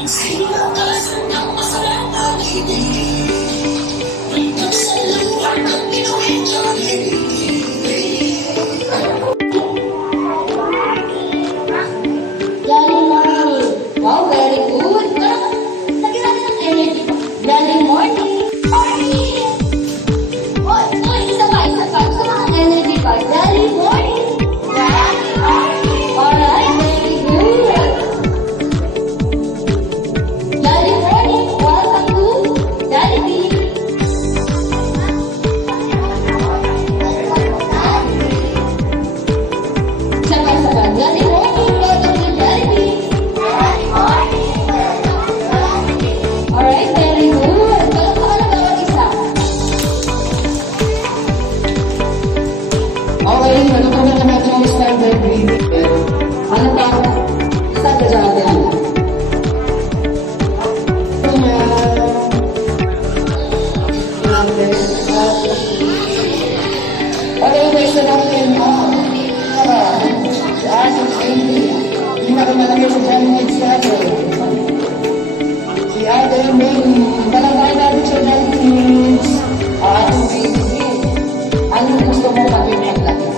Jolly morning. Wow, very good. Lagyan natin ng energy. Jolly morning. Morning! Oy, isa pa. Gusto mo ng energy pa? Jolly morning. Jolly morning. Alright, very good. Jolly morning. Welcome to Jollibee. Isa pa. Jolly morning. Welcome to Jollibee. Alright, very good. Palakpakan ang bawat isa. Okay, ano po na natin yung standard breathing? Ano pa? Start ka dyan natin. Okay, next na natin. Si Asin Amy. Pinakamalaki sa Jollibee si Ate. Si Ate May. Talangkain natin sa Jollibee. Ating baby. Anong gusto mo maging paglaki?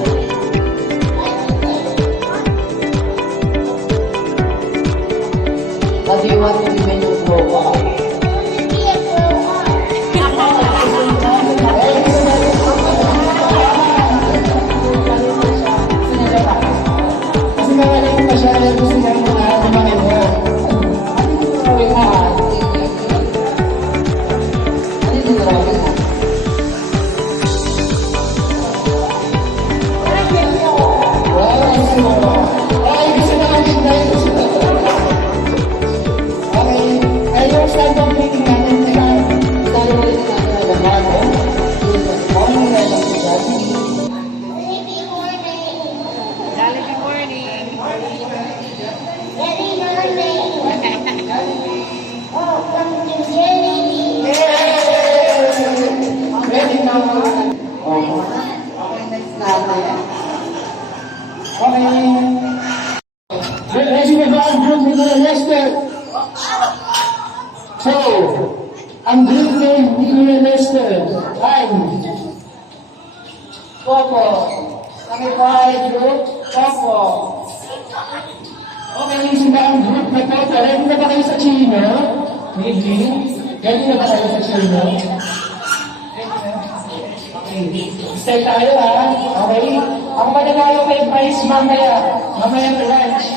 What do you want to be when you grow up? Kasi mawala yung masyado gusto niya yung mga naman mo. Ano yung gawin mo? Ano yung gawin mo? Jollibee morning. Jolly morning. Welcome to Jollibee. Ready na mo? Okay, next natin. Okay. Ready na ba ang group ni Kuya Lester? So, ang group ni Kuya Lester ay Popo. Kami po ay group Popo. Okay, sila ang group na Popo. Ready na ba kayo sa Chino? Maybe. Ready na ba kayo sa Chino? Stay tayo ha. Okay? Ako pa na tayo may price mamaya. Mamaya na lunch.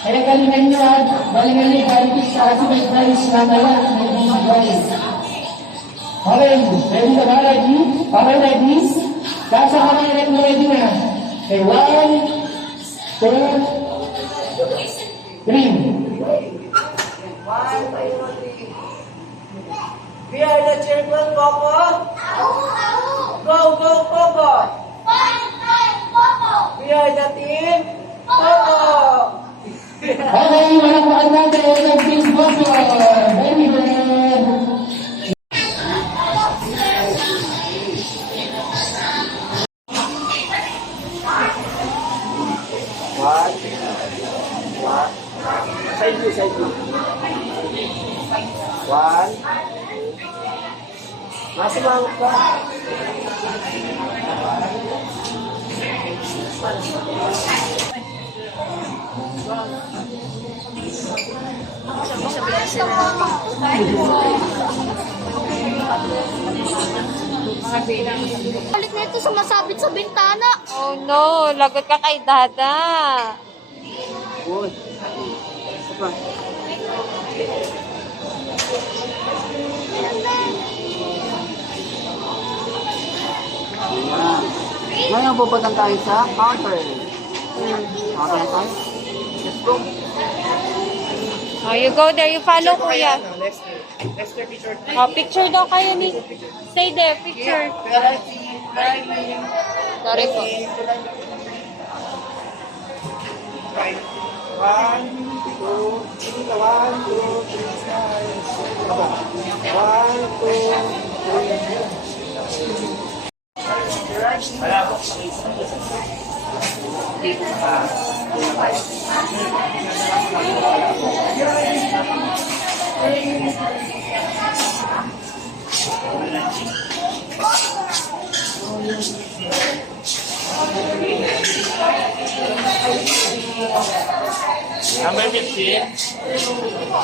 Kaya galingan nyo ha. Galingan nyo yung kasi may price mamaya. May bibigay. Okay. Ready na ba? Ready? Okay, ready? Basa ka na ready na. Okay, 1, 2, 3. We are the children, Popo. Go, go, Popo. We are the team, Popo. Okay, walang natin ng Facebook. Very good. One. Side two. One. Masimawag ka. Balik na ito sumasabit sa bintana. Oh no, lagot ka kay Dada. Good. Isa pa. Ayan. Ngayon pupunta tayo sa counter. Counter tayo. Let's go. Oh, you go there, you follow kuya. Lester picture. Oh, picture daw kayo ni. Stay there, picture. Sorry po. Right. 1, 2, 3. 1, 2, 3. Smile. 1, 2, 3. Wala po. Dito sa Number 15.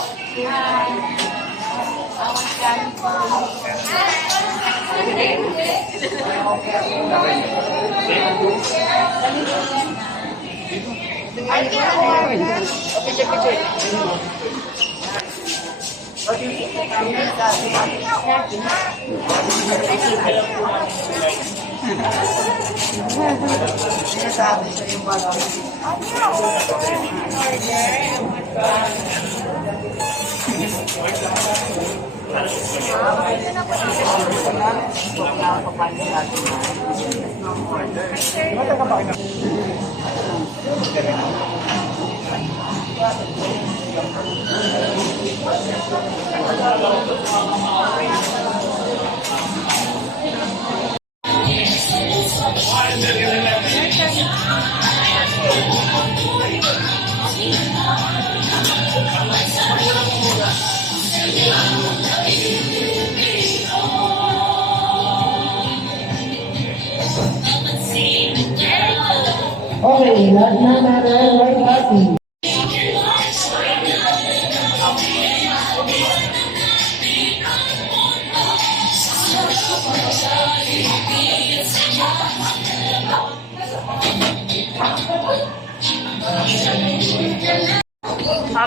Okay, lahat na natin white happy.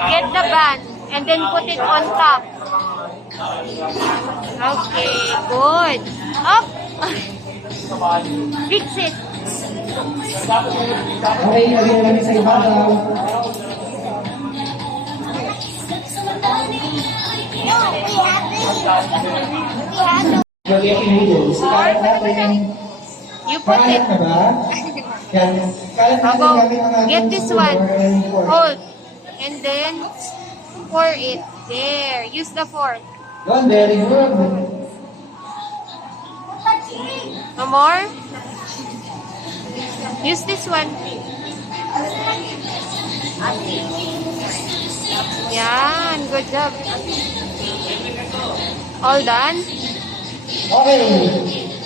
Get the band and then put it on top. Okay, good. Up. Fix it. Okay, lagyan namin sa ibabaw. Lagyan noodles. Kaya natin. You put Kalat it. na ba? Yan. Kalat natin Abo, gamit ang ating get this spoon one. or fork. Hold. And then pour it. There. Use the fork. Yun, very good. No more? Use this one. Yan. Good job. All done? Okay.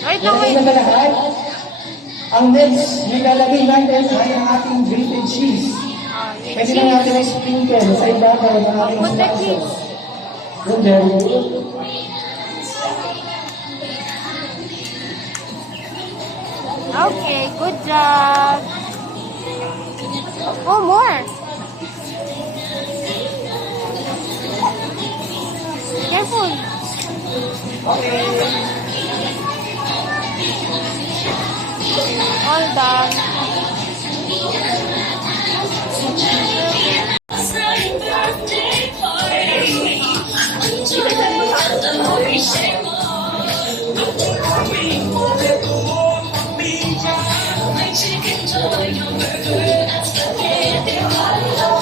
Wait lang, Lagyan wait. na ba lahat? Ang next, nilalagay natin ay ang ating grated cheese. Pwede na natin i-sprinkle sa ibabaw ng ating Put the sauce. cheese. Yun, very good. Okay, good job. Oh, more. Careful. All done.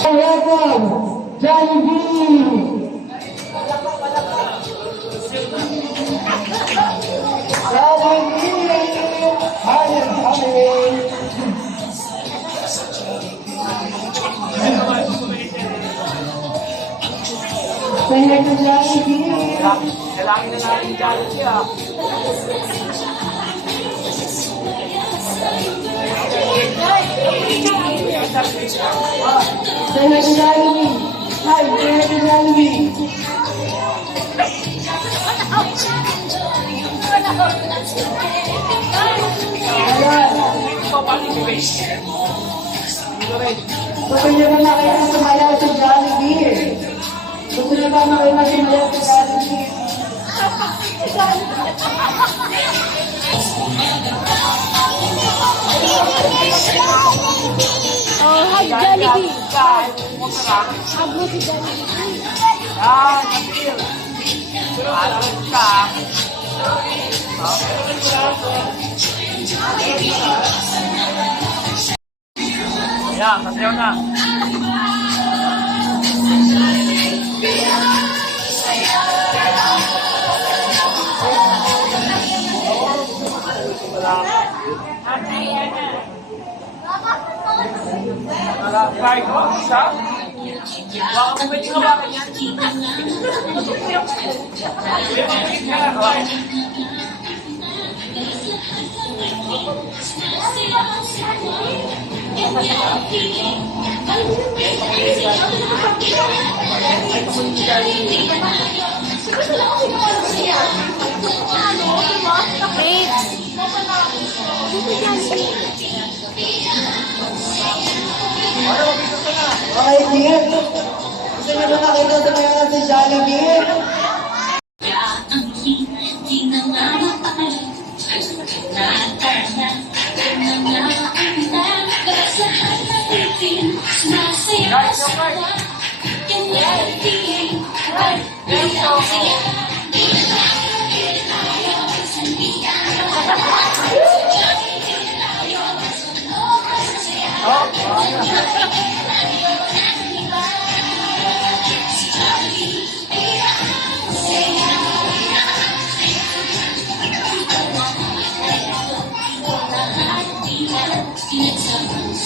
Welcome, Jollibee! Jollibee! Hi, Say hi to Jollibee! Kailangan na natin dyan siya. Say hi to Jollibee! Hi, say hi to Jollibee! Gusto niyo ba na kayo sumayaw sa Jollibee? Gusto niyo ba na kayo sumayaw sa Jollibee? Oh, hug Jollibee. Hug mo si Jollibee. Yan, napil. Alam ka. Yan, masayaw na. Fried one, isa. Baka pwede nga bakit yan? Okay, sige. Gusto nyo ba nakita sa mga nasa Jollibee?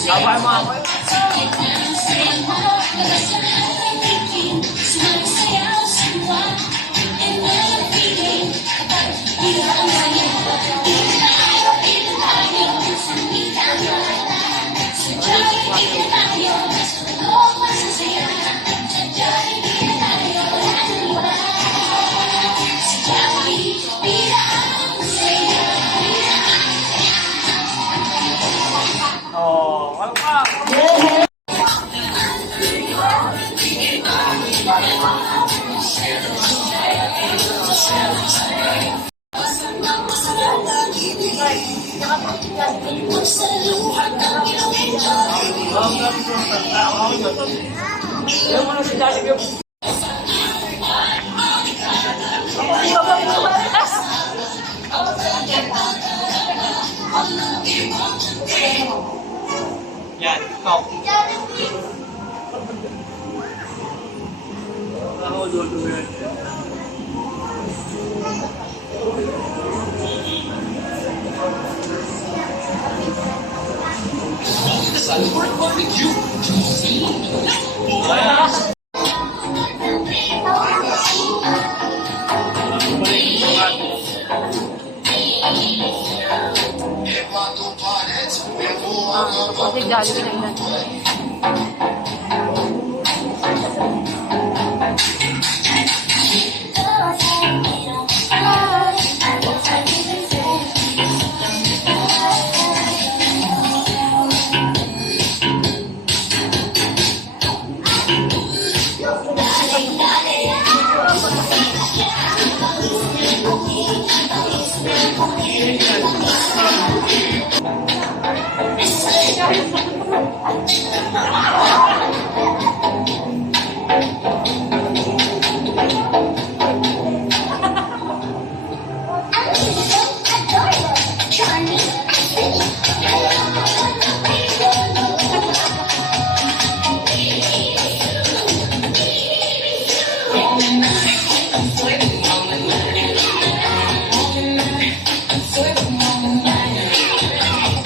Abay mo ako. Oh, welcome. Yung ano si Jollibee. Yan, ikaw. Ako, dulo yan. Kasi Jollibee na ilan.